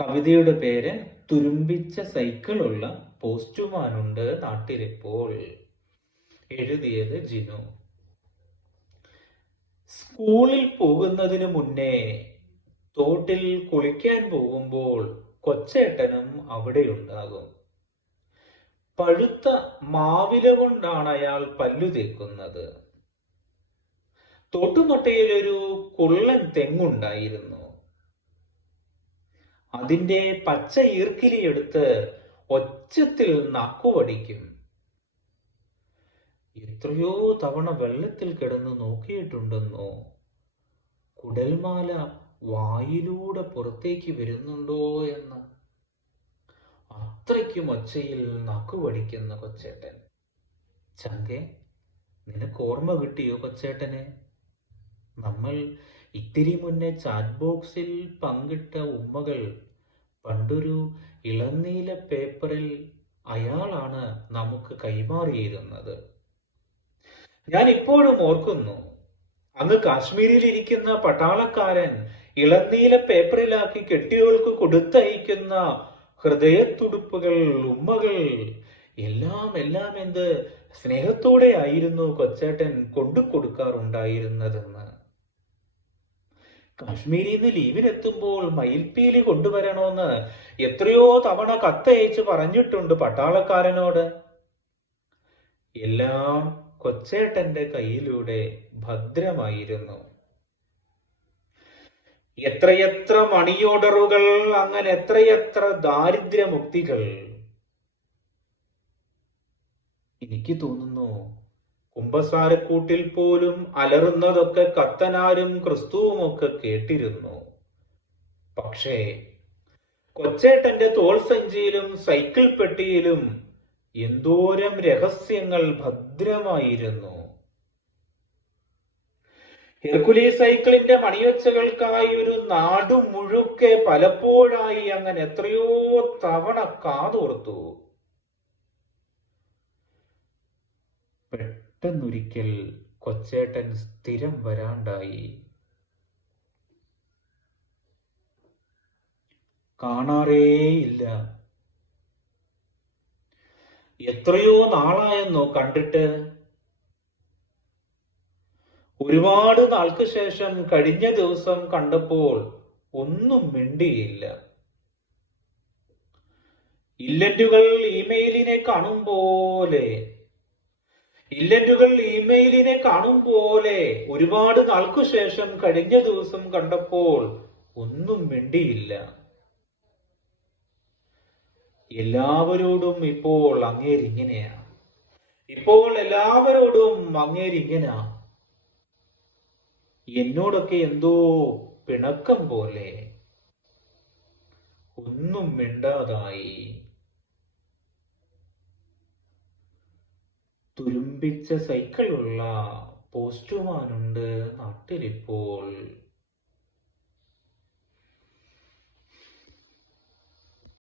കവിതയുടെ പേര് തുരുമ്പിച്ച സൈക്കിളുള്ള പോസ്റ്റുമാനുണ്ട് നാട്ടിലിപ്പോൾ. എഴുതിയത് ജിനു. സ്കൂളിൽ പോകുന്നതിന് മുന്നേ തോട്ടിൽ കുളിക്കാൻ പോകുമ്പോൾ കൊച്ചേട്ടനും അവിടെ ഉണ്ടാകും പഴുത്ത മാവില കൊണ്ടാണ് അയാൾ പല്ലു തേക്കുന്നത്. തോട്ടുമൊട്ടയിലൊരു കുള്ളൻ തെങ്ങുണ്ടായിരുന്നു. അതിന്റെ പച്ച ഈർക്കിലിയെടുത്ത് ഒച്ചത്തിൽ നക്കുവടിക്കും. എത്രയോ തവണ വെള്ളത്തിൽ കിടന്ന് നോക്കിയിട്ടുണ്ടെന്നോ? കുടൽമാല വായിലൂടെ പുറത്തേക്ക് വരുന്നുണ്ടോ എന്ന്. അത്രയ്ക്കും ഒച്ചയിൽ നക്കുവടിക്കുന്ന കൊച്ചേട്ടൻ. ചങ്കെ നിനക്ക് ഓർമ്മ കിട്ടിയോ കൊച്ചേട്ടനെ? നമ്മൾ ഇത്തിരി മുന്നേ ചാറ്റ് ബോക്സിൽ പങ്കിട്ട ഉമ്മകൾ പണ്ടൊരു ഇളനീല പേപ്പറിൽ അയാളാണ് നമുക്ക് കൈമാറിയിരുന്നത്. ഞാൻ ഇപ്പോഴും ഓർക്കുന്നു അന്ന് കാശ്മീരിൽ ഇരിക്കുന്ന പട്ടാളക്കാരൻ ഇളനീല പേപ്പറിലാക്കി കെട്ടിയോൾക്ക് കൊടുത്തയക്കുന്ന ഹൃദയത്തുടുപ്പുകൾ ഉമ്മകൾ എല്ലാം എല്ലാം എന്ത് സ്നേഹത്തോടെ ആയിരുന്നു കൊച്ചേട്ടൻ കൊണ്ടു കൊടുക്കാറുണ്ടായിരുന്നതെന്ന് കാശ്മീരിൽ നിന്ന് ലീവിലെത്തുമ്പോൾ മയിൽപ്പീലി കൊണ്ടുവരണമെന്ന് എത്രയോ തവണ കത്തയച്ച് പറഞ്ഞിട്ടുണ്ട് പട്ടാളക്കാരനോട്. എല്ലാം കൊച്ചേട്ടന്റെ കയ്യിലൂടെ ഭദ്രമായിരുന്നു. എത്രയെത്ര മണിയോർഡറുകൾ അങ്ങനെ എത്രയെത്ര ദാരിദ്ര്യമുക്തികൾ എനിക്ക് തോന്നുന്നു കുംഭസാരക്കൂട്ടിൽ പോലും അലറുന്നതൊക്കെ കത്തനാരും ക്രിസ്തുവുമൊക്കെ കേട്ടിരുന്നു. പക്ഷേ കൊച്ചേട്ടന്റെ തോൾസഞ്ചിയിലും സൈക്കിൾ പെട്ടിയിലും എന്തോരം രഹസ്യങ്ങൾ ഭദ്രമായിരുന്നു. ഹെർക്കുലി സൈക്കിളിന്റെ മണിയൊച്ചകൾക്കായി ഒരു നാടു മുഴുക്കെ പലപ്പോഴായി അങ്ങനെ എത്രയോ തവണ കാതോർത്തു. പെട്ടെന്നൊരിക്കൽ കൊച്ചേട്ടൻ സ്ഥിരം വരാണ്ടായി. കാണാറേയില്ല എത്രയോ നാളായെന്നോ കണ്ടിട്ട് ഒരുപാട് നാൾക്ക് ശേഷം കഴിഞ്ഞ ദിവസം കണ്ടപ്പോൾ ഒന്നും മിണ്ടിയില്ല. ഇല്ലന്റുകൾ ഇമെയിലിനെ കാണും പോലെ ഇല്ലന്റുകൾ ഇമെയിലിനെ കാണും പോലെ ഒരുപാട് നാൾക്കു ശേഷം കഴിഞ്ഞ ദിവസം കണ്ടപ്പോൾ ഒന്നും മിണ്ടിയില്ല. എല്ലാവരോടും ഇപ്പോൾ അങ്ങേരിങ്ങനെയാ. ഇപ്പോൾ എല്ലാവരോടും അങ്ങേരിങ്ങനാ. എന്നോടൊക്കെ എന്തോ പിണക്കം പോലെ. ഒന്നും മിണ്ടാതായി. തുരുമ്പിച്ച സൈക്കിളുള്ള പോസ്റ്റുമാനുണ്ട് നാട്ടിലിപ്പോൾ